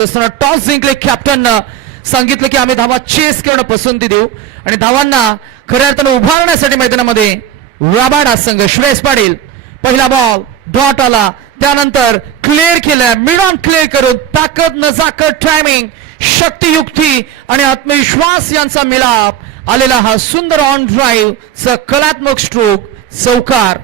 Toss जिंकले. Captain सांगितलं की आम्ही धावा चेस करणं पसंती देऊ आणि धावांना खऱ्या अर्थानं उभारण्यासाठी मैदानामध्ये राबाडा संघ श्रेयस पाटील पहिला बॉल डॉट आला. त्यानंतर क्लिअर केलं. मिड ऑन क्लिअर करून ताकद नजाकत टायमिंग शक्तियुक्ती आणि आत्मविश्वास यांचा मिलाप आलेला हा सुंदर ऑन ड्राईव्ह चा कलात्मक स्ट्रोक चौकार.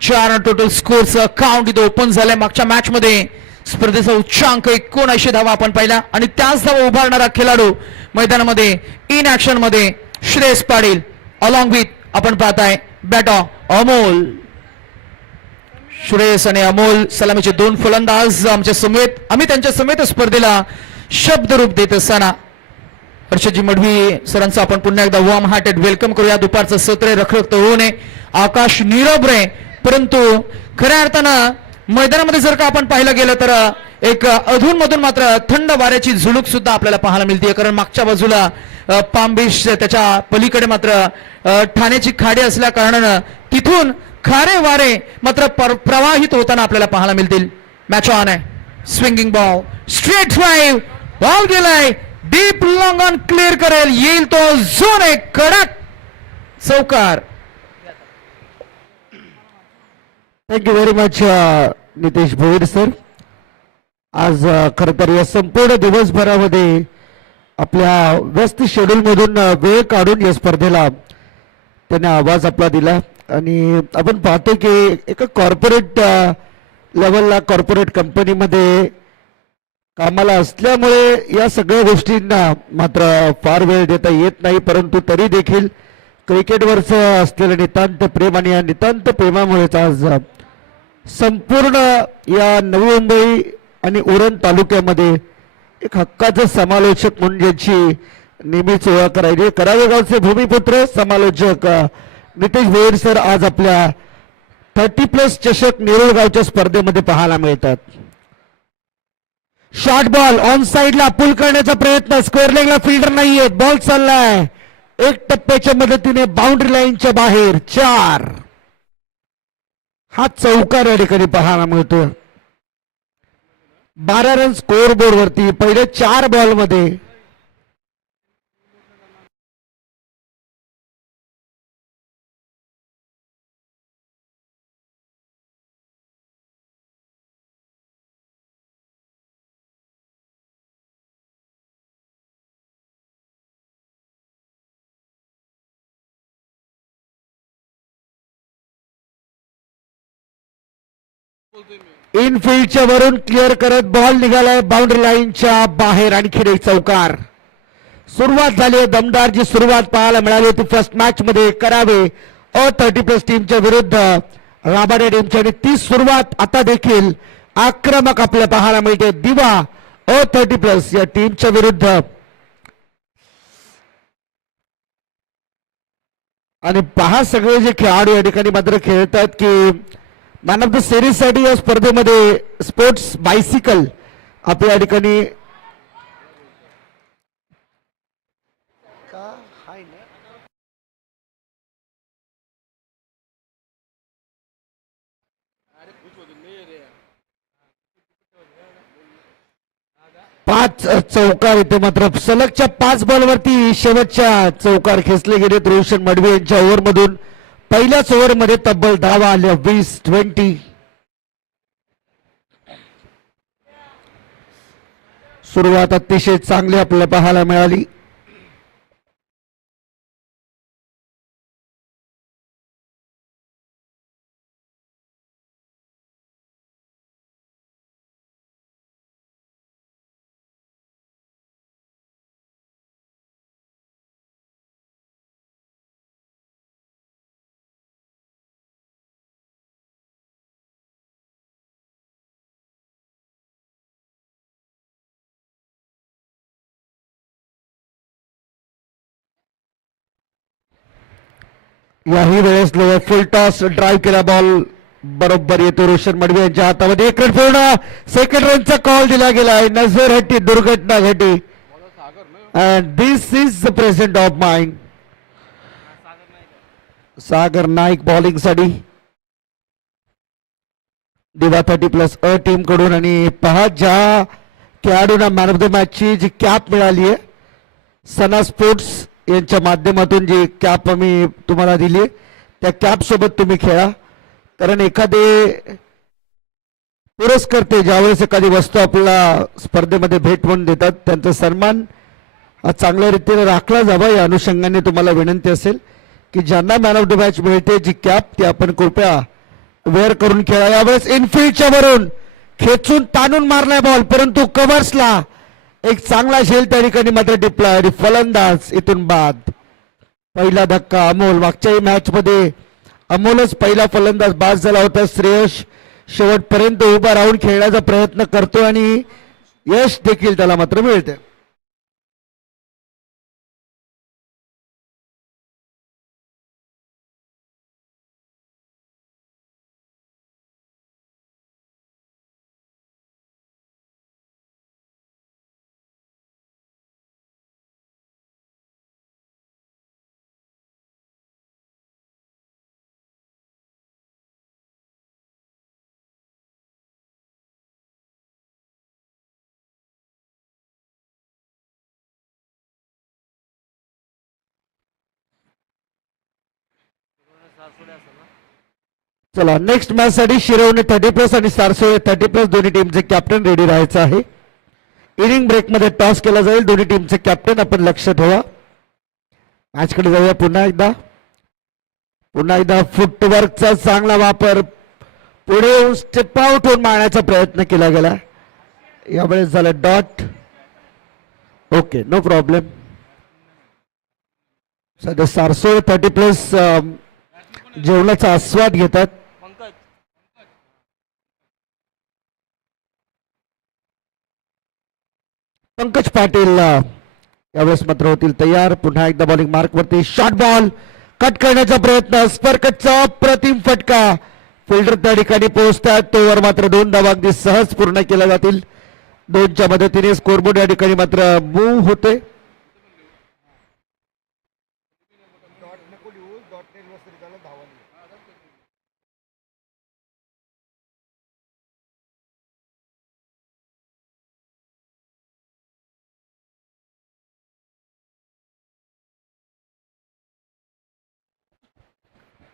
4 टोटल स्कोरचं काउंट इथं ओपन झालंय. मागच्या मॅच मध्ये स्पर्धेचा उच्चांक 79 धावा आपण पाहिला आणि त्याच धावा उभारणारा खेळाडू मैदानामध्ये इन ऍक्शन मध्ये श्रेयस पाटील अलॉंग विथ आपण पाहताय बॅटॉ अमोल. श्रेयस आणि अमोल सलामीचे दोन फलंदाज आमच्या समेत आम्ही त्यांच्या समेत स्पर्धेला शब्दरूप देत असताना हर्षजी मडवी सरांचं आपण पुन्हा एकदा वॉर्म हार्टेड वेलकम करूया. दुपारचं सत्र रखरखत होऊ नये. आकाश नीरव रे परंतु खऱ्या अर्थानं मैदानामध्ये जर का आपण पाहिलं गेलं तर एक अधून मधून मात्र थंड वाऱ्याची झुळूक सुद्धा आपल्याला पाहायला मिळते. कारण मागच्या बाजूला पाम बीच त्याच्या पलीकडे मात्र ठाण्याची खाडी असल्या कारणानं तिथून खारे वारे मात्र प्रवाहित होताना आपल्याला पाहायला मिळतील. मॅच ऑन आहे. Swinging ball straight drive ball गेलाय डीप लॉंग ऑन क्लिअर करेल येईल तो झोन एक कडक चौकार. Thank you very much Nitesh Bhoir sir. आज खरं तर या संपूर्ण दिवसभरामध्ये आपल्या व्यस्त शेड्यूल मधून वेळ काढून या स्पर्धेला त्याने आवाज आपला दिला आणि आपण पाहतो की एका कॉर्पोरेट लेवलला कॉर्पोरेट कंपनीमध्ये कामाला असल्यामुळे या सगळ्या गोष्टींना मात्र फार वेळ देता येत नाही. परंतु तरी देखील क्रिकेटवरचं असलेलं नितांत प्रेम आणि या नितांत प्रेमामुळेच आज संपूर्ण या नवी मुंबई आणि उरण तालुक्यामध्ये एक हक्काचं समालोचक म्हणून ज्यांची नेहमीच ओळख करायची करावे गावचे भूमिपुत्र समालोचक नितेश भोईर सर आज आपल्या 30+ चषक नेरुळ गावच्या स्पर्धेमध्ये पाहायला मिळतात. शॉर्ट बॉल ऑन साइडला पुल करण्याचा प्रयत्न. स्क्वेअर लेगला फिल्डर नाहीये. बॉल चाललाय एक टप्प्याच्या मदतीने बाउंड्री लाईनच्या बाहेर 4. हा चौकार या ठिकाणी पाहायला मिळतो. 12 रन स्कोअर बोर्ड वरती पहिले 4 बॉल मध्ये. इनफिल्डच्या वरून क्लिअर करत बॉल निघालाय बाउंड्री लाईनच्या बाहेर. आणखी एक चौकार. सुरुवात झाली दमदार जी सुरुवात पाहायला मिळाली होती फर्स्ट मॅच मध्ये करावे A30+ टीमच्या विरुद्ध राबाडे टीमच्या आणि ती सुरुवात आता देखील आक्रमक आपल्याला पाहायला मिळते. दिवा A30+ या टीमच्या विरुद्ध आणि पहा सगळे जे खेळाडू या ठिकाणी मात्र खेळतात की मॅन ऑफ द सिरीज साठी या स्पर्धेमध्ये स्पोर्ट्स बायसिकल आपल्या ठिकाणी 5 चौकार येते. मात्र सलगच्या 5 बॉलवरती शेवटच्या चौकार खेचले गेले. रोशन मडवी यांच्या ओव्हर मधून पहिल्याच ओव्हर मध्ये तब्बल धावा आल्या 20-20. सुरुवात अतिशय चांगली आपल्याला पाहायला मिळाली. याही वेळेस लोअर फुल टॉस ड्राईव्ह केला. बॉल बरोबर येतो रोशन मडवी यांच्या हातामध्ये. 1 रन पूर्ण. सेकंड रनचा कॉल दिला गेला. नजर हटी दुर्घटना घटी. And this is the present of mind. Sagar Naik bowling साठी दिवा 30+ टीम कडून. आणि पहा ज्या खेळाडूंना मॅन ऑफ द मॅचची जी कॅप मिळाली आहे, सना स्पोर्ट्स यांच्या माध्यमातून जी कॅप आम्ही तुम्हाला दिली आहे, त्या कॅप सोबत तुम्ही खेळा. कारण एखादे पुरस्कर्ते ज्यावेळेस एखादी वस्तू आपल्याला स्पर्धेमध्ये भेट म्हणून देतात, त्यांचा सन्मान हा चांगल्या रीतीने राखला जावा या अनुषंगाने तुम्हाला विनंती असेल की ज्यांना मॅन ऑफ द मॅच मिळते जी कॅप, ती आपण कृपया वेअर करून खेळा. यावेळेस इनफिल्डच्या वरून खेचून ताणून मारलाय बॉल, परंतु कव्हर्सला एक चांगला झेल त्या ठिकाणी मात्र टिपला आणि फलंदाज इथून बाद. पहिला धक्का अमोल. मागच्याही मॅच मध्ये अमोलच पहिला फलंदाज बाद झाला होता. श्रेयश शेवटपर्यंत उभा राहून खेळण्याचा प्रयत्न करतो आणि यश देखील त्याला मात्र मिळते. चला नेक्स्ट मॅच साठी शिरवणे 30+ आणि सारसोळे 30+ दोन्ही टीमचे कॅप्टन रेडी राहायचं आहे. इनिंग ब्रेक मध्ये टॉस केला जाईल. दोन्ही टीमचे कॅप्टन आपण लक्ष ठेवा. मॅच कडे जाऊया पुन्हा एकदा फुटवर्कचा चांगला वापर, पुढे येऊन स्टेप आउट होऊन मारण्याचा प्रयत्न केला गेला. यावेळेस झालं डॉट. Okay, no problem. सध्या सारसोळे 30+ जेवणाचा आस्वाद घेतात. पंकज पाटील यावेळेस मात्र होतील तयार. पुन्हा एकदा बॉलिंग मार्क वरती शॉर्ट बॉल कट करण्याचा प्रयत्न. स्पर्कटचा अप्रतिम फटका. फिल्डर त्या ठिकाणी पोहोचतात. तोवर मात्र 2 धावा अगदी सहज पूर्ण केल्या जातील. 2च्या मदतीने स्कोरबोर्ड या ठिकाणी मात्र मूव्ह होते.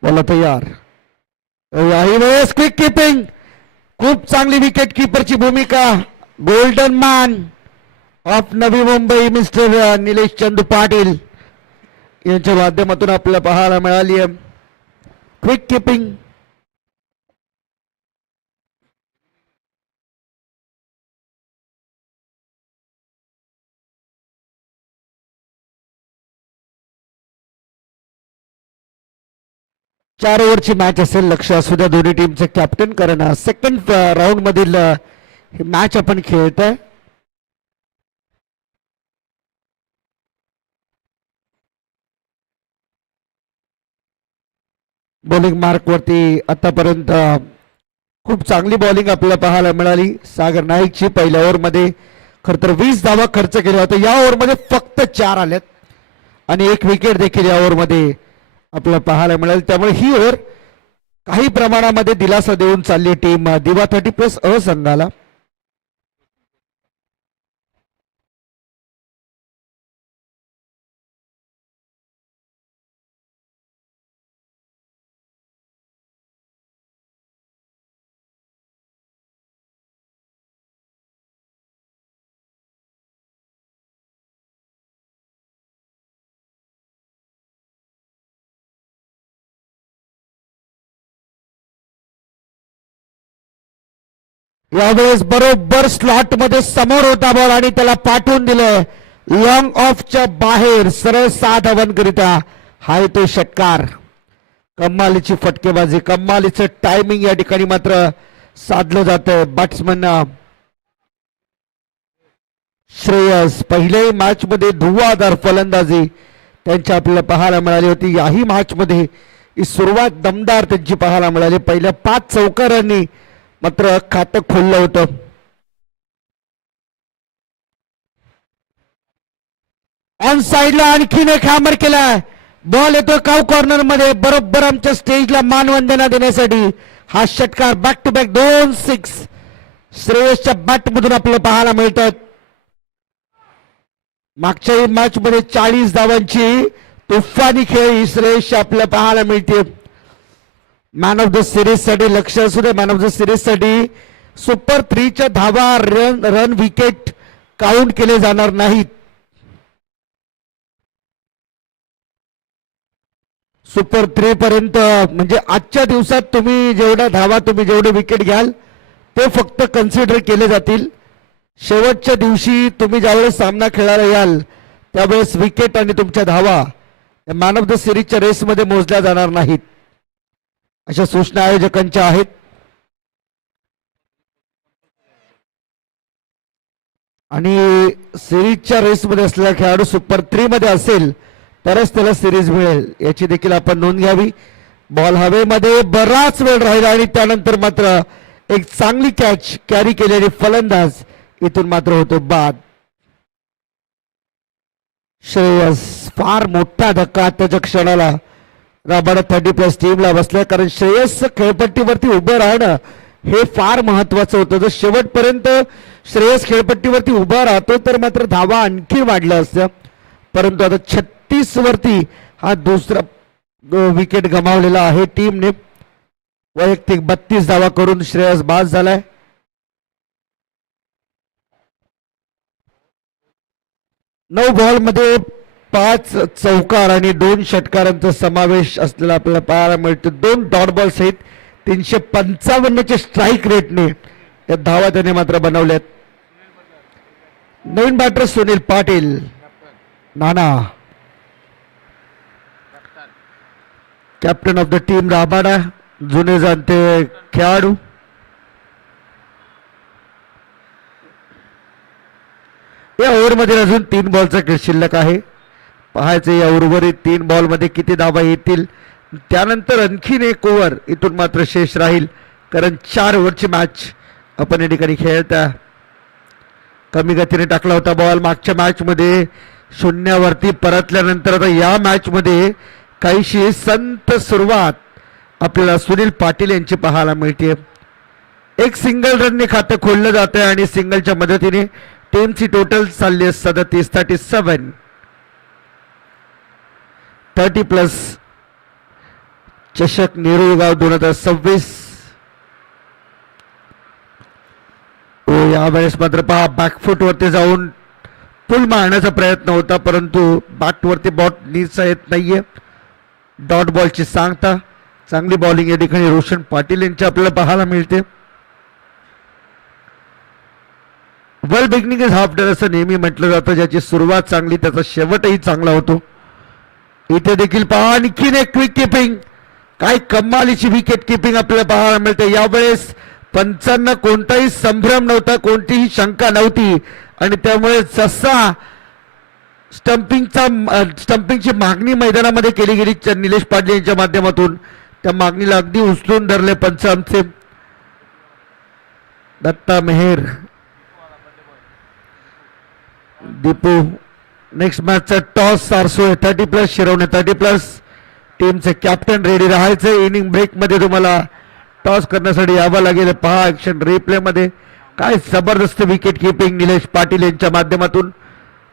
बोला तयार. याही वेळेस क्विक किपिंग. खूप चांगली विकेट किपरची भूमिका. Golden man of Navi Mumbai mister Nilesh Chandu Patil यांच्या माध्यमातून आपल्याला पाहायला मिळाली आहे. Quick keeping. चार ओव्हरची मॅच असेल. लक्ष असू द्या दोन्ही टीमचे कॅप्टन, कारण सेकंड राऊंड मधील ही मॅच आपण खेळत आहे. बॉलिंग मार्क वरती आतापर्यंत खूप चांगली बॉलिंग आपल्याला पाहायला मिळाली. सागर नाईकची पहिल्या ओव्हर मध्ये खर तर 20 धावा खर्च केला होता. या ओव्हर मध्ये फक्त 4 आल्यात आणि 1 विकेट देखील या ओव्हर मध्ये आपल्याला पाहायला मिळेल. त्यामुळे ही ओव्हर काही प्रमाणामध्ये दिलासा देऊन चालली टीम दिवा 30+ अ संघाला. यावेळेस बरोबर स्लॉट मध्ये समोर होता बॉल आणि त्याला पाठवून दिलं लॉंग ऑफच्या बाहेर सरळ 6 धावांकरिता. हाय तो षटकार. कमालीची फटकेबाजी, कमालीचं टायमिंग या ठिकाणी मात्र साधलं जात आहे. बॅट्समन श्रेयस पहिल्याही मॅच मध्ये धुव्वाधार फलंदाजी त्यांच्या आपल्याला पाहायला मिळाली होती. याही मॅच मध्ये ही सुरुवात दमदार त्यांची पाहायला मिळाली. पहिल्या 5 चौकारांनी मात्र खातं खोललं होतं. ऑन साइडला आणखीन एक हॅमर केलाय. बॉल येतो काउ कॉर्नर मध्ये, बरोबर आमच्या स्टेजला मानवंदना देण्यासाठी. हा षटकार बॅक टू बॅक 2 6 श्रेयसच्या बॅट मधून आपल्याला पाहायला मिळतात. मागच्याही मॅच मध्ये 40 धावांची तुफानी खेळ ही श्रेयसच्या आपल्याला पाहायला मिळते. मॅन ऑफ द सिरीज साठी लक्ष असू दे. मॅन ऑफ द सिरीज साठी सुपर 3च्या धावा रन विकेट काउंट केले जाणार नाहीत. सुपर 3 पर्यंत म्हणजे आजच्या दिवसात तुम्ही जेवढ्या धावा तुम्ही जेवढे विकेट घ्याल ते फक्त कन्सिडर केले जातील. शेवटच्या दिवशी तुम्ही ज्यावेळेस सामना खेळायला याल त्यावेळेस विकेट आणि तुमच्या धावा मॅन ऑफ द सिरीजच्या रेसमध्ये मोजल्या जाणार नाहीत, अशा सूचना आयोजकांच्या आहेत. आणि सिरीजच्या रेसमध्ये असलेला खेळाडू सुपर 3 मध्ये असेल तरच त्याला सिरीज मिळेल, याची देखील आपण नोंद घ्यावी. बॉल हवेमध्ये बराच वेळ राहिला आणि त्यानंतर मात्र एक चांगली कॅच कॅरी केलेली फलंदाज इथून मात्र होतो बाद. श्रेयस फार मोठा धक्का त्याच्या क्षणाला राबाडा 30+ टीमला बसलाय, कारण श्रेयस खेळपट्टीवरती उभं राहणं हे फार महत्वाचं होतं. जर शेवटपर्यंत श्रेयस खेळपट्टीवरती उभा राहतो तर मात्र धावा आणखी वाढल्या असत्या, परंतु आता 36 वरती हा दुसरा विकेट गमावलेला आहे टीमने. वैयक्तिक 32 धावा करून श्रेयस बाद झालाय. नऊ बॉल मध्ये 5 चौकार आणि 2 षटकारांचा समावेश असलेला आपल्याला पाहायला मिळतो. 2 डॉट बॉल सहित 355च्या स्ट्राईक रेटने या धावा त्याने मात्र बनवल्यात. नवीन batter Sunil Patil. Nana captain of the team Rabada, जुने जाणते खेळाडू. या ओव्हरमध्ये अजून 3 बॉलचा खेळ शिल्लक आहे. पाहायचं या उर्वरित 3 बॉलमध्ये किती धावा येतील. त्यानंतर आणखीन एक ओव्हर इथून मात्र शेष राहील, कारण 4 ओव्हरची मॅच आपण या ठिकाणी खेळता. कमी गतीने टाकला होता बॉल मागच्या मॅच मध्ये, 0 वरती परतल्यानंतर आता या मॅच मध्ये काहीशी संत सुरुवात आपल्याला सुनील पाटील यांची पाहायला मिळते. एक सिंगल रनने खातं खोललं जात आहे आणि सिंगलच्या मदतीने टीमची टोटल चालली आहे 37-37. 30+ चषक नेरुळगाव 2026. यावेळेस मात्र पहा बॅकफुट वरती जाऊन पुल मारण्याचा प्रयत्न होता, परंतु बॅट वरती बॉट नीचा येत नाहीये. डॉट बॉलची सांगता चांगली बॉलिंग या ठिकाणी रोशन पाटील यांची आपल्याला पाहायला मिळते. वेल बिगिनिंग इज हाफ डन असं नेहमी म्हटलं जातं. ज्याची सुरुवात चांगली त्याचा शेवटही चांगला होतो. इथे देखील पहा आणखीन एक क्विक किपिंग, काय कमालीची विकेट किपिंग आपल्याला पाहायला मिळते. यावेळेस पंचांना कोणताही संभ्रम नव्हता, कोणतीही शंका नव्हती आणि त्यामुळे जसा स्टंपिंगची मागणी मैदानामध्ये केली गेली निलेश पाटील यांच्या माध्यमातून, त्या मागणीला अगदी उचलून धरले पंच आमचे. दत्ता मेहर, दीपू. नेक्स्ट मॅचचा टॉस सारसोय 30+ शिरवणे 30+. टीमचे कॅप्टन रेडी राहायचे. इनिंग ब्रेक मध्ये तुम्हाला टॉस करण्यासाठी यावं लागेल. पहा ऍक्शन रिप्ले मध्ये काय जबरदस्त विकेट किपिंग निलेश पाटील यांच्या माध्यमातून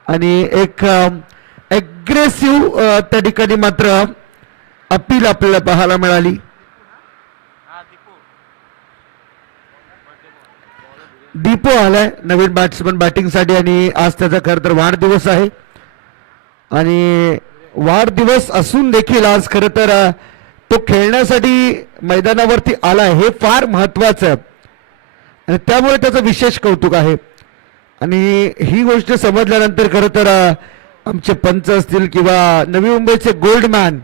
आणि एक अग्रेसिव्ह त्या ठिकाणी मात्र अपील आपल्याला पाहायला मिळाली. दीपो आलाय नवीन बॅट्समन बॅटिंगसाठी आणि आज त्याचा खरं तर वाढदिवस आहे आणि वाढदिवस असून देखील आज खरं तर तो खेळण्यासाठी मैदानावरती आलाय हे फार महत्वाचं आहे आणि त्यामुळे त्याचं विशेष कौतुक आहे. आणि ही गोष्ट समजल्यानंतर खरं तर आमचे पंच असतील किंवा नवी मुंबईचे गोल्डमॅन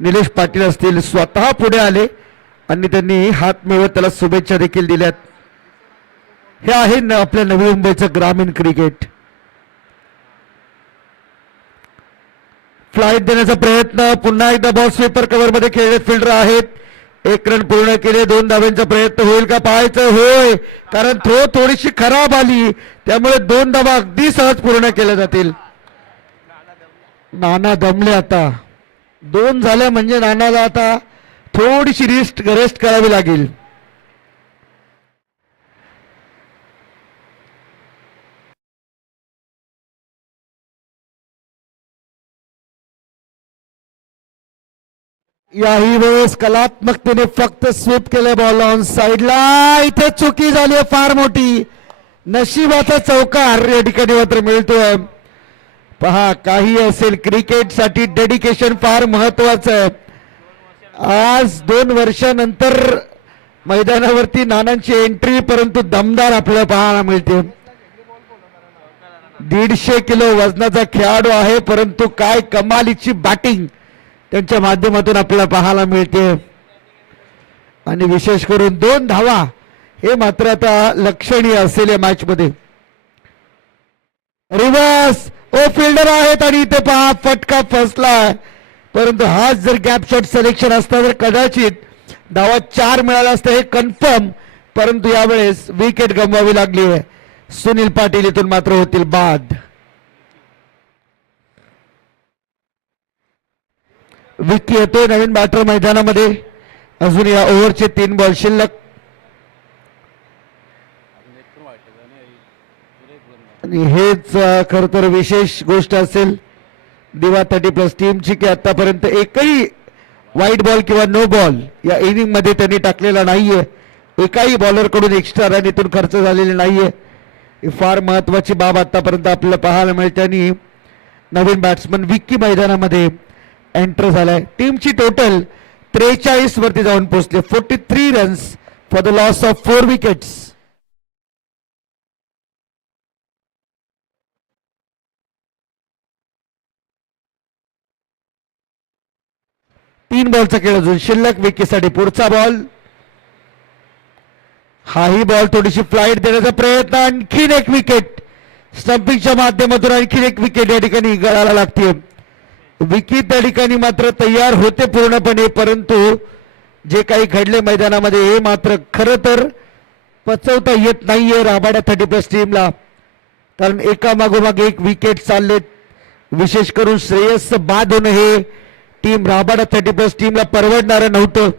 निलेश पाटील असतील स्वतः पुढे आले आणि त्यांनी हात मिळवत त्याला शुभेच्छा देखील दिल्यात. हे आहे आपल्या नवी मुंबईचं ग्रामीण क्रिकेट. फ्लाईट देण्याचा प्रयत्न, पुन्हा एकदा बॉल स्वीपर कव्हर मध्ये खेळले फिल्डर आहेत. 1 रन पूर्ण केले. 2 धावांचा प्रयत्न होईल का पाहायचं. होय, कारण थ्रो थोडीशी खराब आली त्यामुळे 2 धावा अगदी सहज पूर्ण केल्या जातील. नाना दमले आता. 2 झाल्या म्हणजे नानाला आता थोडीशी रेस्ट करावी लागेल. याही वेळेस कलात्मकतेने फक्त स्वीप केले बॉल ऑन साइडला. इथे चुकी झाली आहे फार मोठी. नशिबाचा चौकार या ठिकाणी मात्र मिळतोय. पहा काही असेल क्रिकेटसाठी डेडिकेशन फार महत्वाचं आहे. आज 2 वर्षानंतर मैदानावरती नानांची एंट्री, परंतु दमदार आपल्याला पाहायला मिळते. 150 किलो वजनाचा खेळाडू आहे, परंतु काय कमालीची बॅटिंग त्यांच्या माध्यमातून आपल्याला पाहायला मिळते. आणि विशेष करून 2 धावा हे मात्र आता लक्षणीय असेल या मॅच मध्ये. रिव्हर्स ओ फिल्डर आहेत आणि इथे पहा फटका फसलाय, परंतु हाच जर गॅप शॉट सिलेक्शन असता तर कदाचित धावा 4 मिळाला असतं हे कन्फर्म. परंतु यावेळेस विकेट गमवावी लागली आहे. सुनील पाटील इथून मात्र होतील बाद. विकी येतोय नवीन बॅटर मैदानामध्ये. अजून या ओव्हरचे 3 बॉल शिल्लक. आणि हेच खर तर विशेष गोष्ट असेल दिवा 30+ टीमची की आतापर्यंत एकही वाईट बॉल किंवा नो बॉल या इनिंग मध्ये त्यांनी टाकलेला नाहीये. एकाही बॉलर कडून एक्स्ट्रा रन इथून खर्च झालेले नाहीये. ही फार महत्वाची बाब आतापर्यंत आपल्याला पाहायला मिळते. आणि नवीन बॅट्समन विक्की मैदानामध्ये एंटर झालाय. टीमची टोटल 43 वरती जाऊन पोहोचले. 43 runs for the loss of 4 wickets. 3 बॉलचा खेळ अजून शिल्लक. विकीसाठी पुढचा बॉल. हाही बॉल थोडीशी फ्लाईट देण्याचा प्रयत्न. आणखीन एक विकेट स्टंपिंगच्या माध्यमातून. आणखीन एक विकेट या ठिकाणी गळाला लागते. विकी त्या ठिकाणी मात्र तयार होते पूर्णपणे, परंतु जे काही घडले मैदानामध्ये हे मात्र खरं तर पचवता येत नाहीये राबाडा 30+ टीमला. कारण एका मागोमाग एक विकेट चाललेत. विशेष करून श्रेयस बाद होणं हे टीम राबाडा 30+ टीमला परवडणारं नव्हतं.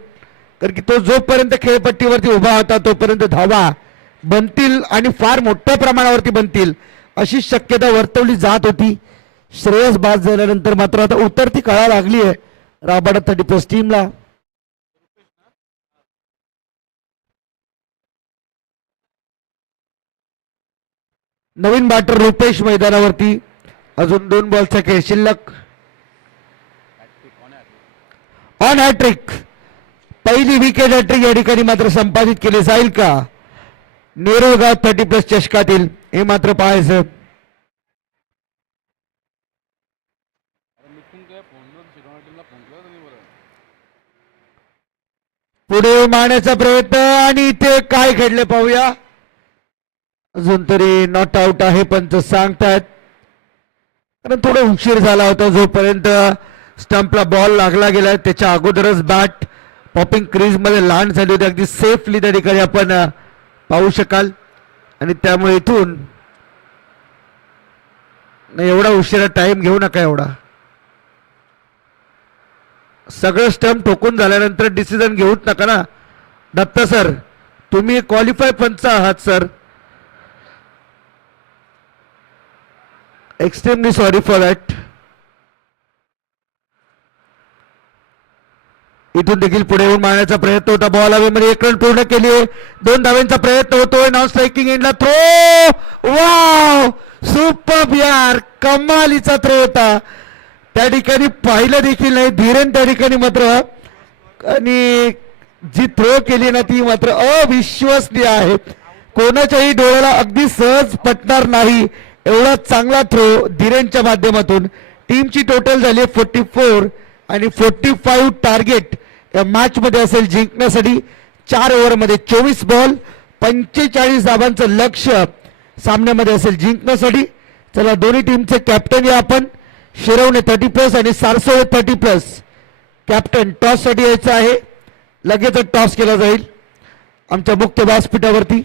कारण की तो जोपर्यंत खेळपट्टीवरती उभा होता तोपर्यंत धावा बनतील आणि फार मोठ्या प्रमाणावरती बनतील अशी शक्यता वर्तवली जात होती. श्रेयस बाद झाल्यानंतर मात्र आता उतरती कळा लागली आहे राबाडा 30+ टीमला. नवीन बॅटर रुपेश मैदानावरती. अजून 2 बॉलचा खेळ शिल्लक. On hattrick. पहिली विकेट हॅट्रिक या ठिकाणी मात्र संपादित केली जाईल का नेरुळगाव 30+ चषकातील हे मात्र पाहायचं. पुढे मारण्याचा प्रयत्न आणि इथे काय घडले पाहूया. अजून तरी नॉट आउट आहे पंच सांगतात. कारण थोडा उशीर झाला होता. जोपर्यंत स्टंपला बॉल लागला गेला त्याच्या अगोदरच बॅट पॉपिंग क्रीज मध्ये लँड झाली होती. अगदी सेफली त्या ठिकाणी आपण पाहू शकाल. आणि त्यामुळे इथून एवढा उशिरा टाइम घेऊ नका. एवढा सगळं स्टंप ठोकून झाल्यानंतर डिसिजन घेऊच नका ना दत्ता सर. तुम्ही क्वालिफाय पंच आहात sir. Extremely sorry for that. इथून देखील पुढे येऊन मारण्याचा प्रयत्न होता. बॉल हवेमध्ये 1 रन पूर्ण केली. 2 धावांचा प्रयत्न होतोय. नॉन स्ट्रायकिंग एंडला थ्रो. वाव सुपर यार, कमालीचा थ्रो होता. त्या ठिकाणी पाहिलं देखील नाही धीरेन त्या ठिकाणी मात्र. आणि जी थ्रो केली ना ती मात्र अविश्वसनीय आहे. कोणाच्याही डोळ्याला अगदी सहज पटणार नाही एवढा चांगला थ्रो धीरेनच्या माध्यमातून. टीमची टोटल झाली 44 आणि 45 टार्गेट या मॅच मध्ये असेल जिंकण्यासाठी. 4 ओव्हरमध्ये 24 बॉल 45 धावांचं लक्ष सामन्यामध्ये असेल जिंकण्यासाठी. चला दोन्ही टीमचे कॅप्टन या आपण. शिरवणे 30+ आणि सारसोळे 30+. कॅप्टन टॉस साठी यायचं आहे. लगेचच टॉस केला जाईल आमच्या मुख्य व्यासपीठावरती.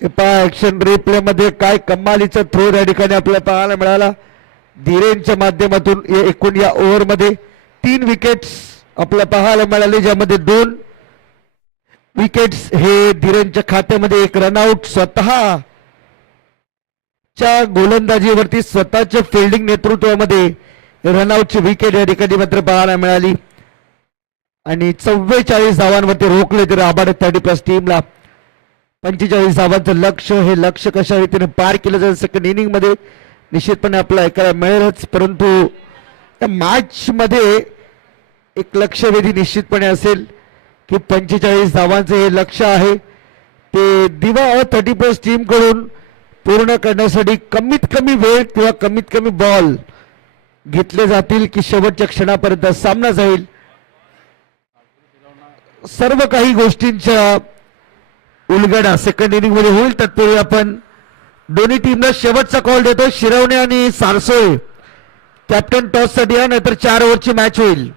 ऍक्शन रिप्ले मध्ये काय कमालीचा थ्रो या ठिकाणी आपल्याला पाहायला मिळाला धीरेनच्या माध्यमातून. एकूण या ओव्हर मध्ये 3 विकेट्स आपल्याला पाहायला मिळाले, ज्यामध्ये 2 विकेट्स हे धीरेनच्या खात्यामध्ये. 1 रनआउट स्वतः च्या गोलंदाजीवरती स्वतःच्या फिल्डिंग नेतृत्वामध्ये रनआउटची विकेट या ठिकाणी मात्र पाहायला मिळाली आणि 44 धावांवरती रोखले तरी राबाड 30+ टीमला 45 धावांचं लक्ष्य, हे लक्ष्य कशा रीतीने पार केलं जाईल सेकंड इनिंग मध्ये निश्चितपणे आपल्याला ऐकायला मिळेलच, परंतु या मॅच मध्ये एक लक्ष्यवेधी निश्चितपणे असेल की 45 धावांचं हे लक्ष्य आहे ते दिवा 30+ टीम कडून पूर्ण करण्यासाठी कमीत कमी वेळ किंवा कमीत कमी बॉल घेतले जातील की शेवटच्या क्षणापर्यंत सामना जाईल. सर्व काही गोष्टींच्या उलगडा सेकंड इनिंग मध्ये होईल. तत्पूर्वी आपण दोन्ही टीमला शेवटचा कॉल देतो. शिरवणे आणि सारसोळे कॅप्टन टॉस साठी या, नाहीतर 4 ओव्हरची मॅच होईल.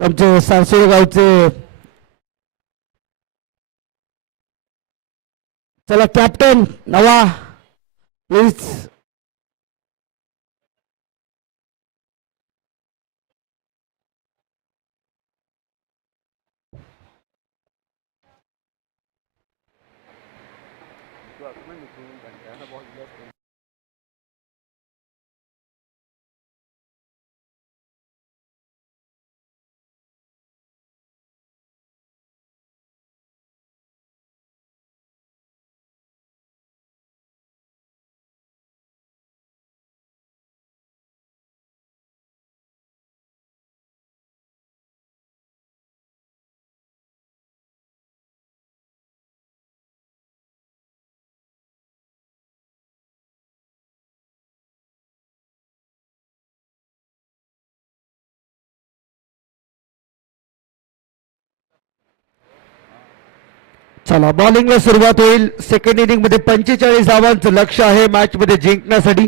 आमचे सारसोळे गावचे चला कॅप्टन नवा प्लीज. चला बॉलिंगला सुरुवात होईल. सेकंड इनिंग मध्ये 45 धावांचं लक्ष्य आहे मॅच मध्ये जिंकण्यासाठी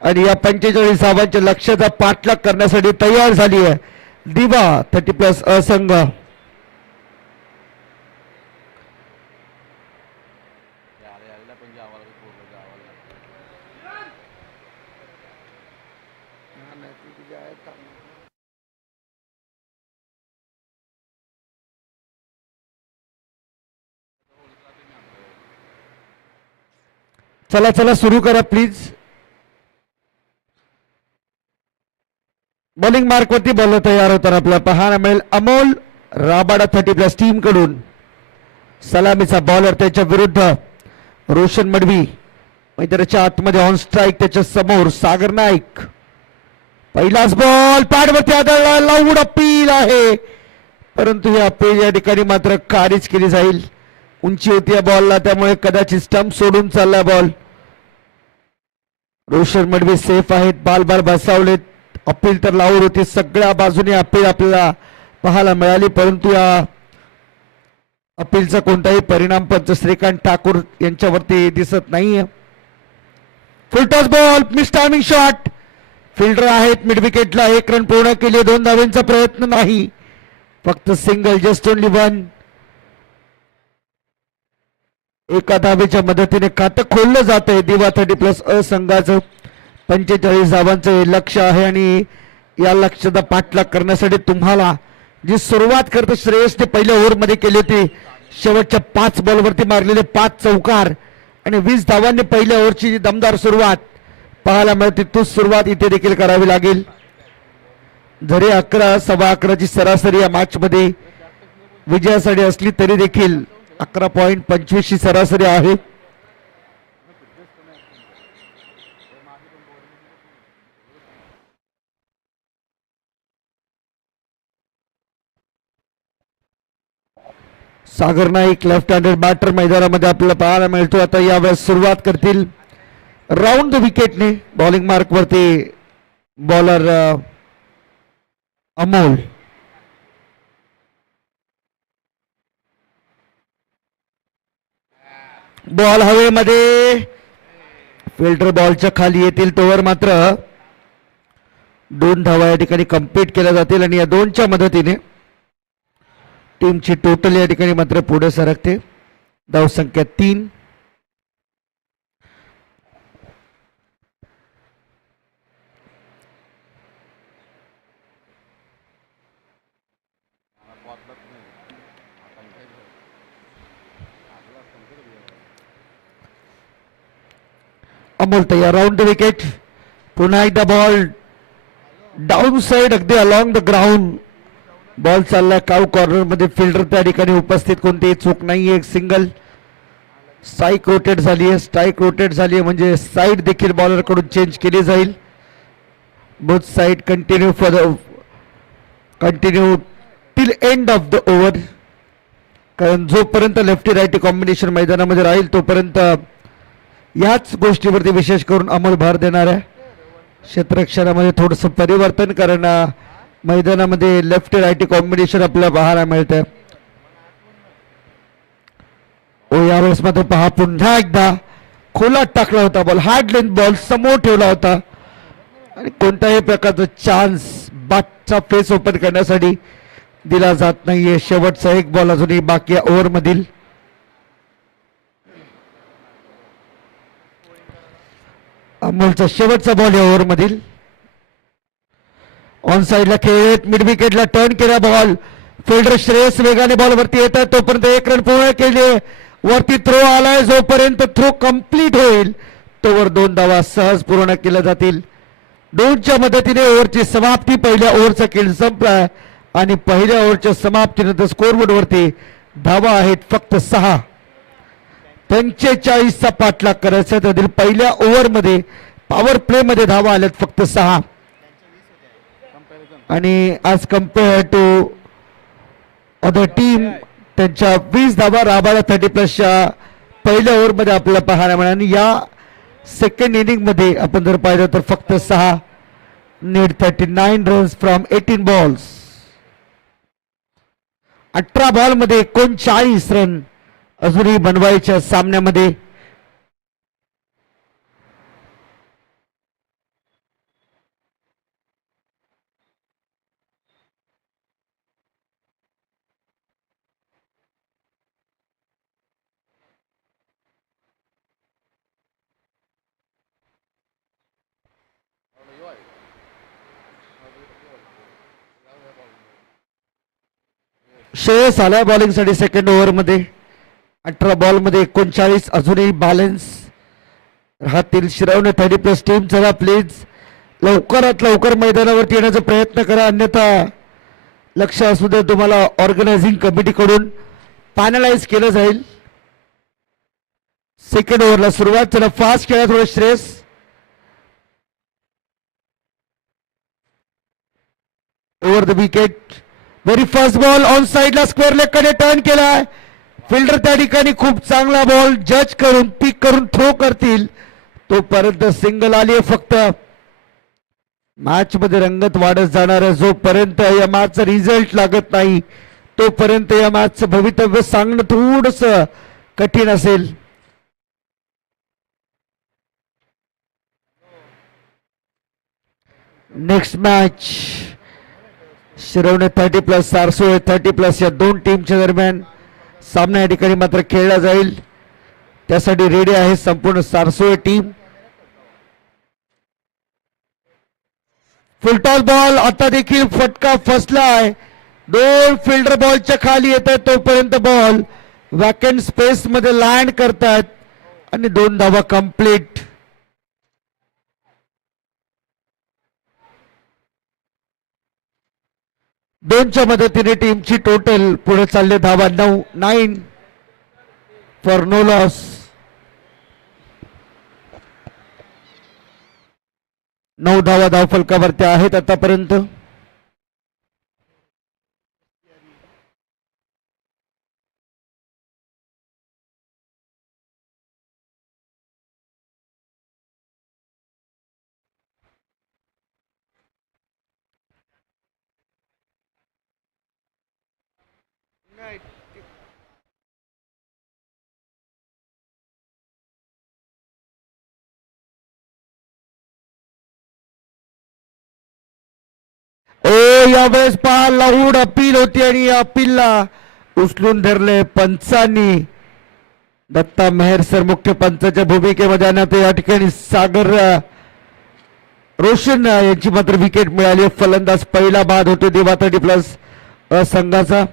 आणि या 45 धावांच्या लक्ष्याचा पाठलाग करण्यासाठी तयार झाली आहे दिवा 30+ असंघ. चला चला सुरू करा प्लीज. बॉलिंग मार्क वरती बॉल तयार होताना आपल्याला पाहायला मिळेल अमोल राबाडा 30+ टीम कडून सलामीचा बॉलर, त्याच्या विरुद्ध रोशन मडवी मैदानाच्या आतमध्ये ऑन स्ट्राईक, त्याच्या समोर सागर नाईक पहिलाच बॉल पॅडवरती आदळला, लाऊड अपील आहे, परंतु हे अपील या ठिकाणी मात्र खारिज केली जाईल. उंची होती या बॉलला, त्यामुळे कदाचित स्टंप सोडून चालला बॉल. रोशन मडवी सेफ आहेत, बाल बसावलेत. अपील तर लाऊड होती, सगळ्या बाजूने अपील आपल्याला पाहायला मिळाली, परंतु या अपीलचा कोणताही परिणाम पंच श्रीकांत ठाकूर यांच्यावरती दिसत नाहीये. फुल toss ball, miss timing shot. Fielder आहेत मिड विकेटला, 1 रन पूर्ण केले, 2 धावांचा प्रयत्न नाही, फक्त सिंगल, जस्ट ओनली 1. एका धावेच्या मदतीने खातं खोललं जात आहे दिवा 30+ अ संघाचं. 45 धावांचं हे लक्ष आहे आणि या लक्ष्याचा पाठलाग करण्यासाठी तुम्हाला जी सुरुवात करत श्रेयसने पहिल्या ओव्हरमध्ये केली होती, शेवटच्या 5 बॉलवरती मारलेले 5 चौकार आणि 20 धावांनी पहिल्या ओव्हरची जी दमदार सुरुवात पाहायला मिळते, तूच सुरुवात इथे देखील करावी लागेल. जरी 11, 11.15ची सरासरी या मॅच मध्ये विजयासाठी असली तरी देखील 11.25 ची सरासरी आहे. सागर नाईक लेफ्ट हँडेड बॅटर मैदानामध्ये आपल्याला पाहायला मिळतो. आता यावेळेस सुरुवात करतील राऊंड द विकेटने. बॉलिंग मार्क वरती बॉलर अमोल. बॉल हवेमध्ये, फिल्डर बॉलच्या खाली येतील तोवर मात्र 2 धावा या ठिकाणी कंप्लीट केल्या जातील आणि या 2च्या मदतीने टीमची टोटल या ठिकाणी मात्र पुढे सरकते. धावसंख्या 3. अमोल तयार, राऊंड द विकेट. पुन्हा एकदा बॉल डाऊन साइड, अगदी अलॉंग द ग्राउंड बॉल चाललाय काऊ कॉर्नर मध्ये. फिल्डर त्या ठिकाणी उपस्थित, कोणतीही चूक नाहीये. एक सिंगल. स्ट्राईक रोटेट झाली आहे, स्ट्राईक रोटेट झाली आहे म्हणजे साईड देखील बॉलर कडून चेंज केली जाईल. Both side continue till end of the over, कारण जोपर्यंत लेफ्टी राईटी कॉम्बिनेशन मैदानामध्ये राहील तोपर्यंत याच गोष्टीवरती विशेष करून अमोल भर देणार आहे. क्षेत्ररक्षणामध्ये थोडंसं परिवर्तन, कारण मैदानामध्ये लेफ्ट राईटी कॉम्बिनेशन आपल्याला पाहायला मिळतंय. यावेळेस मात्र पहा, पुन्हा एकदा खोलात टाकला होता बॉल, हार्ड लेंथ बॉल समोर ठेवला होता आणि कोणत्याही प्रकारचा चान्स बॅटचा फेस ओपन करण्यासाठी दिला जात नाहीये. शेवटचा 1 बॉल अजूनही बाकी ओव्हर मधील. अमोलचा शेवटचा बॉल या ओव्हर मधील. ऑन साइडला खेळत मिड विकेटला टर्न केला बॉल. फिल्डर श्रेयस वेगाने बॉल वरती येतात, तोपर्यंत 1 रन पूर्ण केले. वरती थ्रो आलाय, जोपर्यंत थ्रो कंप्लीट होईल तोवर 2 धावा सहज पूर्ण केल्या जातील. 2च्या मदतीने ओव्हरची समाप्ती. पहिल्या ओव्हरचा खेळ संपलाय आणि पहिल्या ओव्हरच्या समाप्तीनंतर स्कोरबोर्ड वरती धावा आहेत फक्त 6. 45चा पाठलाग करायचा, त्यातील पहिल्या ओव्हर मध्ये पॉवर प्ले मध्ये धावा आल्यात फक्त 6 आणि आज कम्पेअर टू अदर टीम त्यांच्या 20 धावा राबाळा 30+च्या पहिल्या ओव्हर मध्ये आपल्याला पाहायला मिळाला. आणि या सेकंड इनिंग मध्ये आपण जर पाहिलं तर फक्त 6. Need 39 runs from 18 balls. 18 ball मध्ये 39 रन अजूनही बनवायच्या सामन्यामध्ये. श्रेयस आला बॉलिंग साठी सेकंड ओव्हर मध्ये. 18 बॉल मध्ये 39 अजूनही बॅलन्स राहतील. शिरवणे 30+ टीम, चला प्लीज लवकरात लवकर मैदानावरती येण्याचा प्रयत्न करा, अन्यथा लक्ष असू दे तुम्हाला ऑर्गनायझिंग कमिटी कडून पॅनलाइज केलं जाईल. सेकंड ओव्हरला सुरुवात. चला फास्ट खेळा थोडं Shreyas. Over the wicket. Very first ball on साइडला स्क्वेअर लेग कडे टर्न केलाय. फिल्डर त्या ठिकाणी खूप चांगला बॉल जज करून पिक करून थ्रो करतील. तोपर्यंत सिंगल आली फक्त. मॅच मध्ये रंगत वाढत जाणार आहे. जोपर्यंत या मॅचचा रिझल्ट लागत नाही तोपर्यंत या मॅचचं भवितव्य सांगणं थोडस कठीण असेल. नेक्स्ट मॅच शिरवणे 30+, सारसोळे 30+, या दोन टीमच्या दरम्यान सामना या ठिकाणी मात्र खेळला जाईल. त्यासाठी रेडी आहे संपूर्ण सारसोळे टीम. फुलटॉस बॉल आता देखील फटका फसलाय. दोन फिल्डर बॉलच्या खाली येत आहेत तोपर्यंत बॉल वॅकंट स्पेस मध्ये लँड करतात आणि 2 धावा कंप्लीट. दोनच्या मदतीने टीमची टोटल पुढे चालले धावा 9 फॉर नो लॉस. 9 धावा धावफलकावरती आहेत आतापर्यंत. ओ यावेळेस पहा लाऊड अपील होती आणि या अपीलला उचलून धरले पंचांनी. दत्ता मेहर सर मुख्य पंचाच्या भूमिकेमध्ये आणि आता या ठिकाणी सागर रोशन यांची मात्र विकेट मिळाली. फलंदाज पहिला बाद होतो दिवा 30+ संघाचा.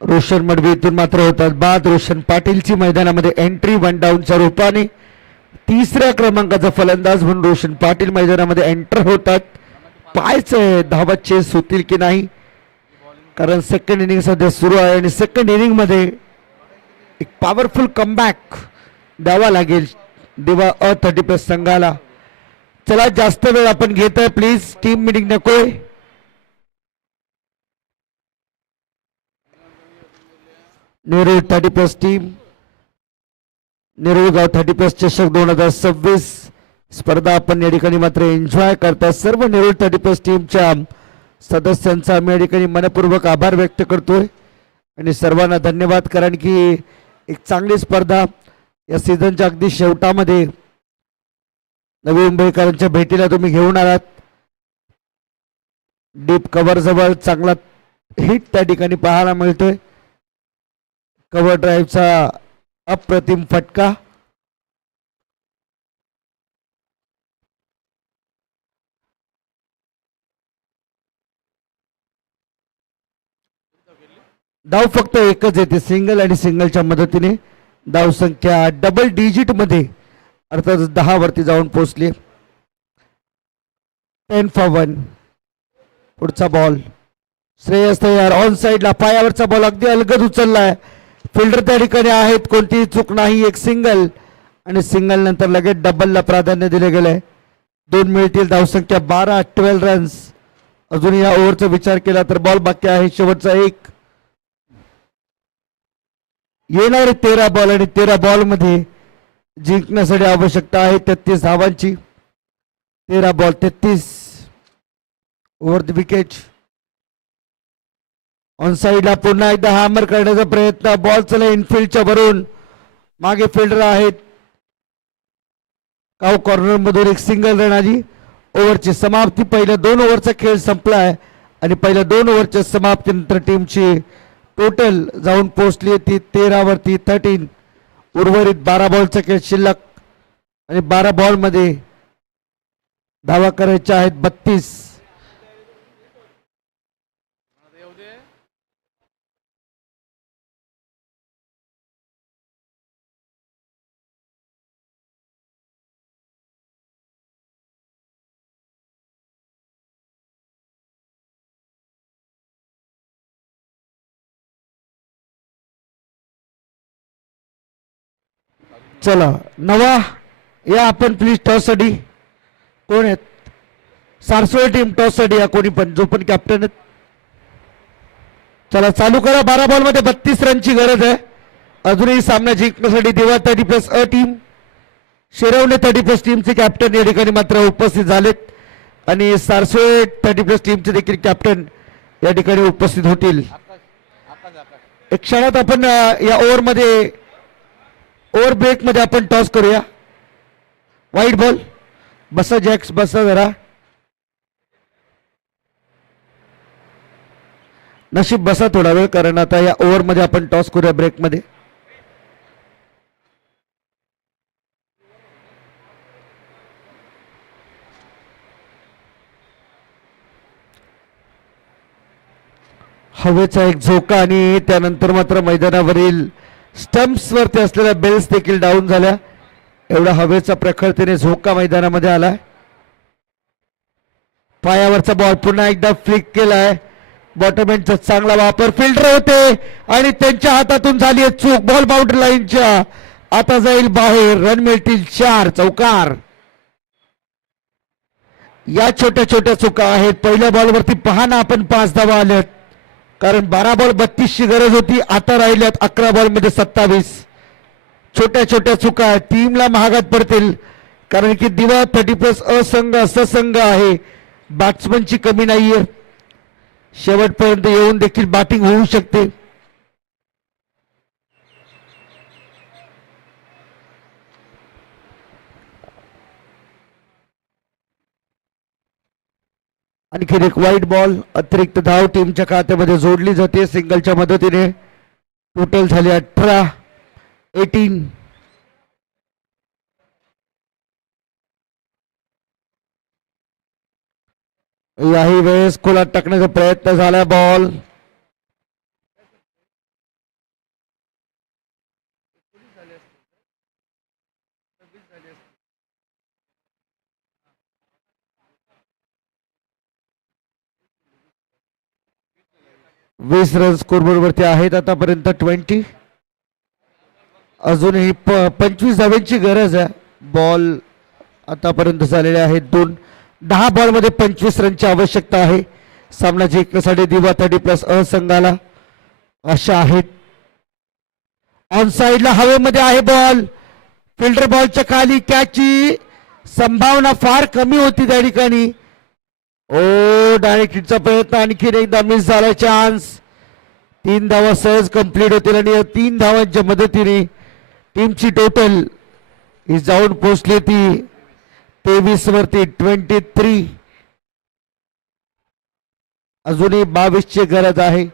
रोशन मडवी इथून मात्र होतात बाद. रोशन पाटीलची मैदानामध्ये एंट्री 1 डाऊनच्या रूपाने. तिसऱ्या क्रमांकाचा फलंदाज म्हणून रोशन पाटील मैदानामध्ये एंटर होतात. पाहायचंय धावा चेस होतील की नाही, कारण सेकंड इनिंग सध्या सुरू आहे आणि सेकंड इनिंग मध्ये एक पॉवरफुल कमबॅक द्यावा लागेल दिवा 30+ संघाला. चला जास्त वेळ आपण घेतोय प्लीज, टीम मिटिंग नकोय. नेरूळ 30+ टीम, नेरूळ गाव 30+ चषक 2026 स्पर्धा आपण या ठिकाणी मात्र एन्जॉय करतात. सर्व नेरूळ 30+ टीमच्या सदस्यांचा आम्ही या ठिकाणी मनपूर्वक आभार व्यक्त करतोय आणि सर्वांना धन्यवाद, कारण की एक चांगली स्पर्धा या सीझनच्या अगदी शेवटामध्ये नवी मुंबईकरांच्या भेटीला तुम्ही घेऊन आलात. डीप कव्हर जवळ चांगला हिट त्या ठिकाणी पाहायला मिळतोय. कव्हर ड्राईव्हचा अप्रतिम फटका. धाव फक्त एकच येते सिंगल आणि सिंगलच्या मदतीने धाव संख्या डबल डिजिट मध्ये अर्थात 10 वरती जाऊन पोहोचली. 10 for 1. पुढचा बॉल श्रेयस तयार ऑन साइडला पायावरचा बॉल अगदी अलगद उचललाय. फिल्डर त्या ठिकाणी आहेत, कोणतीही चूक नाही. एक सिंगल आणि सिंगल नंतर लगेच डबलला प्राधान्य दिले गेले. 2 मिळतील. धावसंख्या 12 रन्स. अजून या ओव्हरचा विचार केला तर बॉल बाकी आहे शेवटचा एक. येणारे 13 बॉल आणि 13 बॉल मध्ये जिंकण्यासाठी आवश्यकता आहे 33 धावांची. 13 ball 33 over the wicket. On साइडला पुन्हा एकदा हॅमर करण्याचा प्रयत्न. बॉल चला इनफिल्डच्या वरून, मागे फिल्डर आहेत. काव कॉर्नर मधून एक सिंगल रन आली. ओव्हरची समाप्ती. पहिल्या 2 ओव्हरचा खेळ संपलाय आणि पहिल्या 2 ओव्हरच्या समाप्तीनंतर टीमची टोटल जाऊन पोहोचली ती 13 वरती 13. उर्वरित 12 बॉलचा खेळ शिल्लक आणि 12 बॉल मध्ये धावा करायच्या आहेत 32. चला नवा या आपण प्लीज टॉस साठी कोण आहेत सारसोळ टीम टॉस साठी या कोणी पण जो पण कॅप्टन आहेत चला चालू करा 12 बॉल मध्ये 32 रनची गरज आहे अजूनही सामना जिंकण्यासाठी दिवा 30+ अ टीम शिरवणे 30+ टीमचे कॅप्टन या ठिकाणी मात्र उपस्थित झालेत आणि सारसोळ 30+ टीमचे देखील कॅप्टन या ठिकाणी उपस्थित होतील एक क्षणात आपण या ओव्हरमध्ये ओव्हर ब्रेक मध्ये आपण टॉस करूया वाईट बॉल बसा जॅक्स बसा जरा नशीब बसा थोडा वेळ कारण आता या ओव्हर मध्ये आपण टॉस करूया ब्रेक मध्ये हवेचा एक झोका आणि त्यानंतर मात्र मैदानावरील स्टंप्स वरती असलेल्या बेल्स देखील डाऊन झाल्या एवढा हवेचा प्रखरतेने झोका मैदानामध्ये आलाय पायावरचा बॉल पुन्हा एकदा फ्लिक केलाय बॉटमॅनचा चांगला वापर फिल्डर होते आणि त्यांच्या हातातून झाली चूक बॉल बाउंड्री लाईनच्या आता जाईल बाहेर रन मिळतील 4 चौकार या छोट्या छोट्या चुका आहेत पहिल्या बॉलवरती पहा ना आपण 5 धावा आल्यात कारण 12 बॉल 32 ची गरज होती आता राहिल्यात 11 बॉल मध्ये 27 छोट्या छोट्या चुका टीमला महागात पडतील कारण की दिवा 30+ असंघ ससंघ आहे बॅट्समनची कमी नाहीये शेवटपर्यंत येऊन देखील बॅटिंग होऊ शकते आणखी एक वाईट बॉल अतिरिक्त धाव टीमच्या खात्यामध्ये जोडली जाते सिंगलच्या मदतीने टोटल झाले 18 याही वेळेस खोलात टाकण्याचा प्रयत्न झाला बॉल वीस रन स्कोरबोर्ड वरती आहेत आतापर्यंत 20 अजूनही 25 धावांची गरज आहे बॉल आतापर्यंत झालेले आहेत 10 बॉल मध्ये 25 रनची आवश्यकता आहे सामना जिंकण्यासाठी दिवा 30+ असंघाला आशा आहेत ऑन साइडला हवेमध्ये आहे बॉल फिल्डर बॉलच्या खाली कॅचची संभावना फार कमी होती त्या ठिकाणी ओ डायरेक्ट हिटचा प्रयत्न आणखीन एकदा मिस झाला चान्स 3 धावा सहज कंप्लीट होतील आणि या 3 धावांच्या मदतीने टीमची टोटल ही जाऊन पोहोचली ती 23 वरती 23 अजूनही 22 ची गरज आहे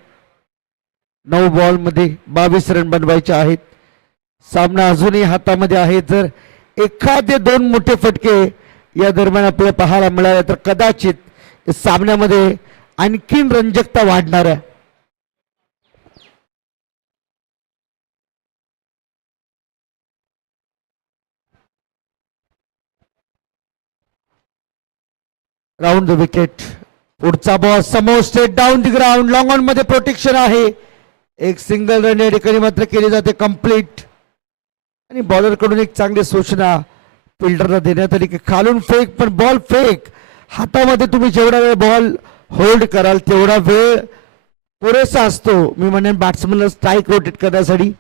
9 बॉल मध्ये 22 रन बनवायचे आहेत सामना अजूनही हातामध्ये आहे जर एखादे 2 मोठे फटके या दरम्यान आपल्याला पाहायला मिळाले तर कदाचित सामन्यामध्ये आणखीन रंजकता वाढणार आहे राऊंड द विकेट पुढचा बॉल समोर straight down the ground long on मध्ये प्रोटेक्शन आहे एक सिंगल रन या ठिकाणी मात्र केली जाते कंप्लीट आणि बॉलर कडून एक चांगली सूचना फिल्डरला देण्यात आली की खालून फेक पण बॉल फेक हातामध्ये तुम्ही जेवढा वेळ बॉल होल्ड कराल तेवढा वेळ पुरेसा असतो मी म्हणेन बॅट्समनला स्ट्राईक रोटेट करण्यासाठी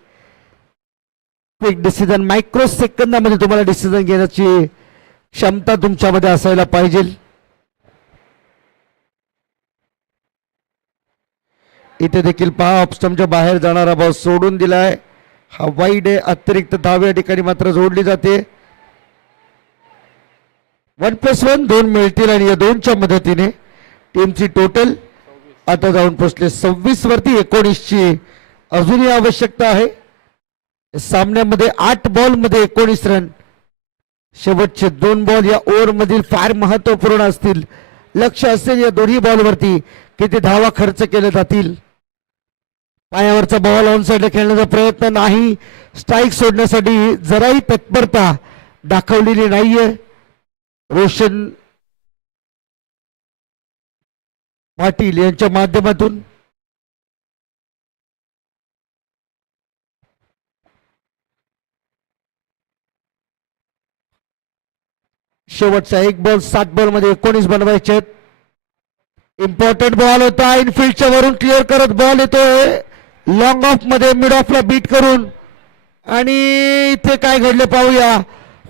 क्विक डिसिजन मायक्रो सेकंदामध्ये तुम्हाला डिसिजन घेण्याची क्षमता तुमच्यामध्ये असायला पाहिजे इथे देखील पहा ऑफस्टमच्या बाहेर जाणारा बॉल सोडून दिलाय हा वाईड आहे अतिरिक्त धाव या ठिकाणी मात्र जोडली जाते 1+1 2 मिळतील आणि या 2च्या मदतीने टीमची टोटल आता जाऊन पोहोचले 26 वरती 19 ची अजूनही आवश्यकता आहे सामन्यामध्ये 8 बॉल मध्ये 19 रन शेवटचे 2 बॉल या ओव्हर मधील फार महत्वपूर्ण असतील लक्ष असेल या दोन्ही बॉलवरती किती धावा खर्च केले जातील पायावरचा बॉल ऑन साइडला खेळण्याचा प्रयत्न नाही स्ट्राईक सोडण्यासाठी जराही तत्परता दाखवलेली नाहीये रोशन पाटील यांच्या माध्यमातून शेवटचा एक बॉल 7 बॉल मध्ये 19 बनवायचे आहेत. इम्पॉर्टंट बॉल होता, इनफिल्डच्या वरून क्लिअर करत बॉल येतोय लॉंग ऑफ मध्ये, मिड ऑफला बीट करून. आणि इथे काय घडले पाहूया.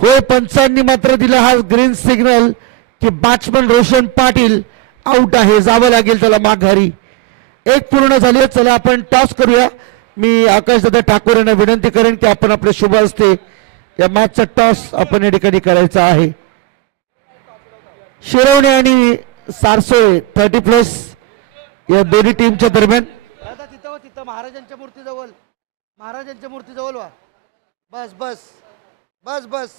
होय, पंचांनी मात्र दिला हा ग्रीन सिग्नल की बॅट्समन रोशन पाटील आउट आहे, जावं लागेल त्याला माघारी. एक पूर्ण झाली. चला आपण टॉस करूया. मी आकाशदादा ठाकूर यांना विनंती करेन की आपण आपल्या शुभ हस्ते या मॅचचा टॉस आपण या ठिकाणी करायचा आहे. शिरवणे आणि सारसोळे 30+ या दोन्ही टीमच्या दरम्यान. तिथं महाराजांच्या मूर्तीजवळ, महाराजांच्या मूर्तीजवळ वा. बस बस बस बस.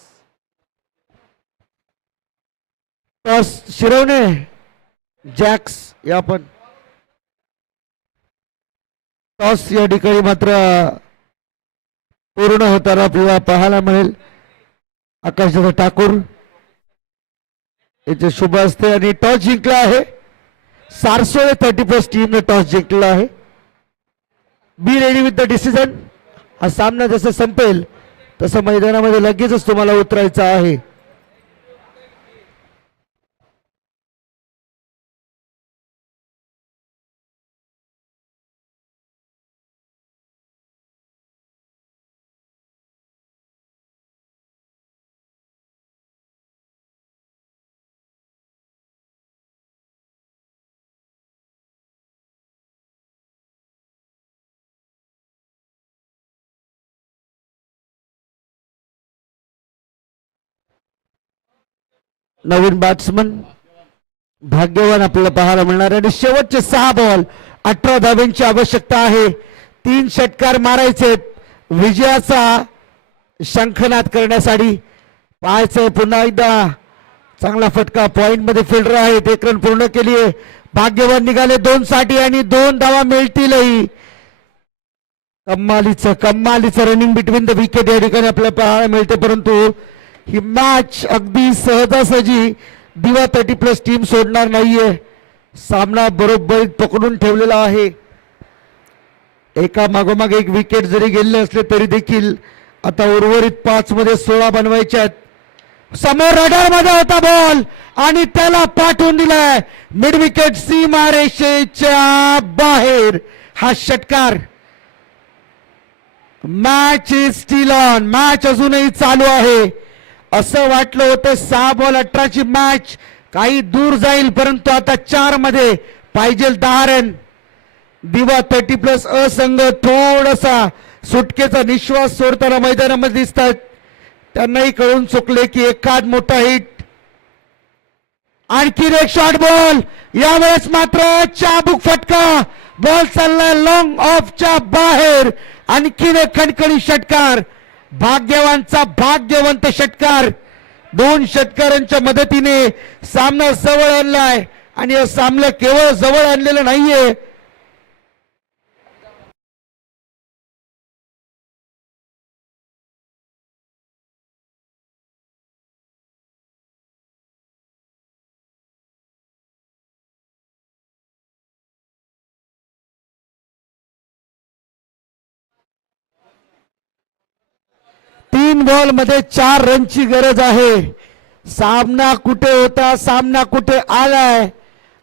टॉस शिरवणे जॅक्स या आपण टॉस या ठिकाणी मात्र पूर्ण होताना आपल्याला पाहायला मिळेल. आकाशदादा ठाकूर याचे शुभ असते आणि टॉस जिंकला आहे. सारसोळे 30+ टीमने टॉस जिंकला आहे. Be ready with the decision. हा सामना जसं संपेल तसं मैदानामध्ये लगेचच तुम्हाला उतरायचं आहे. नवीन बॅट्समन भाग्यवान आपल्याला पाहायला मिळणार आणि शेवटचे 6 बॉल 18 धाब्यांची आवश्यकता आहे. 3 षटकार मारायचे विजयाचा शंखनाद करण्यासाठी. पाहायचंय पुन्हा एकदा चांगला फटका. पॉइंट मध्ये फिल्डर आहेत. 1 रन पूर्ण केली आहे. भाग्यवान निघाले 2 साठी आणि 2 धावा मिळतीलही. कम्मालीचं रनिंग बिटवीन द विकेट या ठिकाणी आपल्याला पाहायला मिळते. परंतु ही मॅच अगदी सहजासहजी दिवा 30+ टीम सोडणार नाहीये. सामना बरोबर पकडून ठेवलेला आहे. एका मागोमाग एक विकेट जरी गेले असले तरी देखील आता उर्वरित 5 मध्ये 16 बनवायचे आहेत. समोर रडार मध्ये होता बॉल आणि त्याला पाठवून दिलाय मिड विकेट सीमारेषेच्या बाहेर. हा षटकार. Match is steel on. Match अजूनही चालू आहे. असं वाटलं होतं 6 बॉल 18ची मॅच काही दूर जाईल, परंतु आता 4 मध्ये पाहिजे 10 रन. दिवा 30+ असंघ थोडासा सुटकेचा निश्वास सोडताना मैदानामध्ये दिसतात. त्यांनाही कळून चुकले की एखाद मोठा हिट. आणखी एक शॉर्ट बॉल. यावेळेस मात्र चाबूक फटका. बॉल चाललाय लॉंग ऑफच्या बाहेर. आणखीन एक खणखणी षटकार. भाग्यवानचा भाग्यवंत षटकार. 2 षटकारांच्या मदतीने सामना जवळ आणलाय आणि या सामना केवळ जवळ आणलेलं नाहीये, तीन बॉल मध्ये 4 रनची गरज आहे. सामना कुठे होता, सामना कुठे आलाय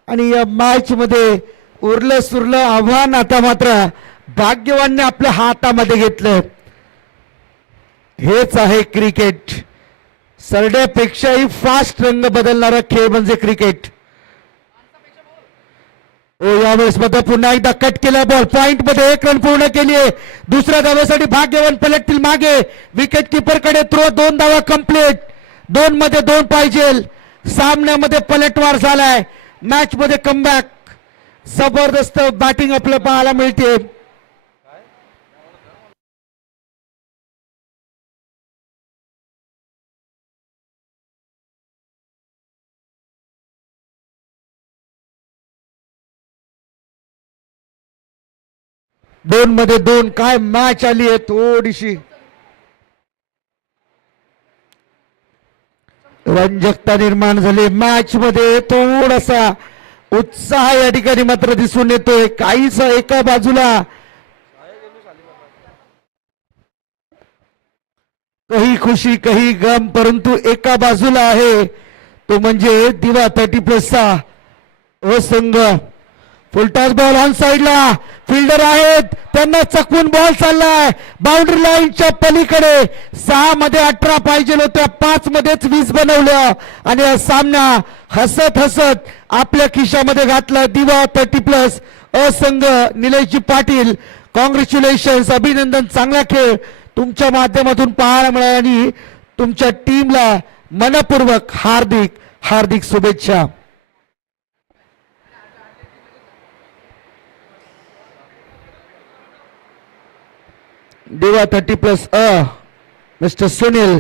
आणि या मॅच मध्ये उरलं सुरलं आव्हान आता मात्र भाग्यवानने आपल्या हातामध्ये घेतलं. हेच आहे क्रिकेट. सरड्यापेक्षाही फास्ट रंग बदलणारा खेळ म्हणजे क्रिकेट. यावेळेस मध्ये पुन्हा एकदा कट केला बॉल. पॉइंट मध्ये 1 रन पूर्ण केली आहे. दुसऱ्या धावेसाठी भाग्यवान पलटतील मागे. विकेट किपर कडे थ्रो. 2 धावा कंप्लीट. 2 मध्ये 2 पाहिजे. सामन्यामध्ये पलटवार झालाय. मॅच मध्ये कमबॅक. जबरदस्त बॅटिंग आपल्याला पाहायला मिळते. दोन मध्ये 2 काय मॅच आली आहे. थोडीशी रंजकता निर्माण झाली. मॅच मध्ये थोडासा उत्साह या ठिकाणी मात्र दिसून येतोय. काहीच एका बाजूला कही खुशी कही गम, परंतु एका बाजूला आहे तो म्हणजे दिवा 30+चा संघ. फुलटॉस बॉल ऑन साइडला, फिल्डर आहेत त्यांना चकवून बॉल चाललाय बाउंड्री लाईनच्या पलीकडे. 6 मध्ये 18 पाहिजे होत्या, 5 मध्येच 20 बनवल्या आणि हा सामना हसत हसत आपल्या खिशामध्ये घातला. दिवा 30+ संघ. निलेशजी पाटील, कॉंग्रॅच्युलेशन्स, अभिनंदन, चांगला खेळ तुमच्या माध्यमातून पाहायला मिळाला आणि तुमच्या टीमला मनपूर्वक हार्दिक हार्दिक शुभेच्छा. दिवा 30+ मिस्टर सुनील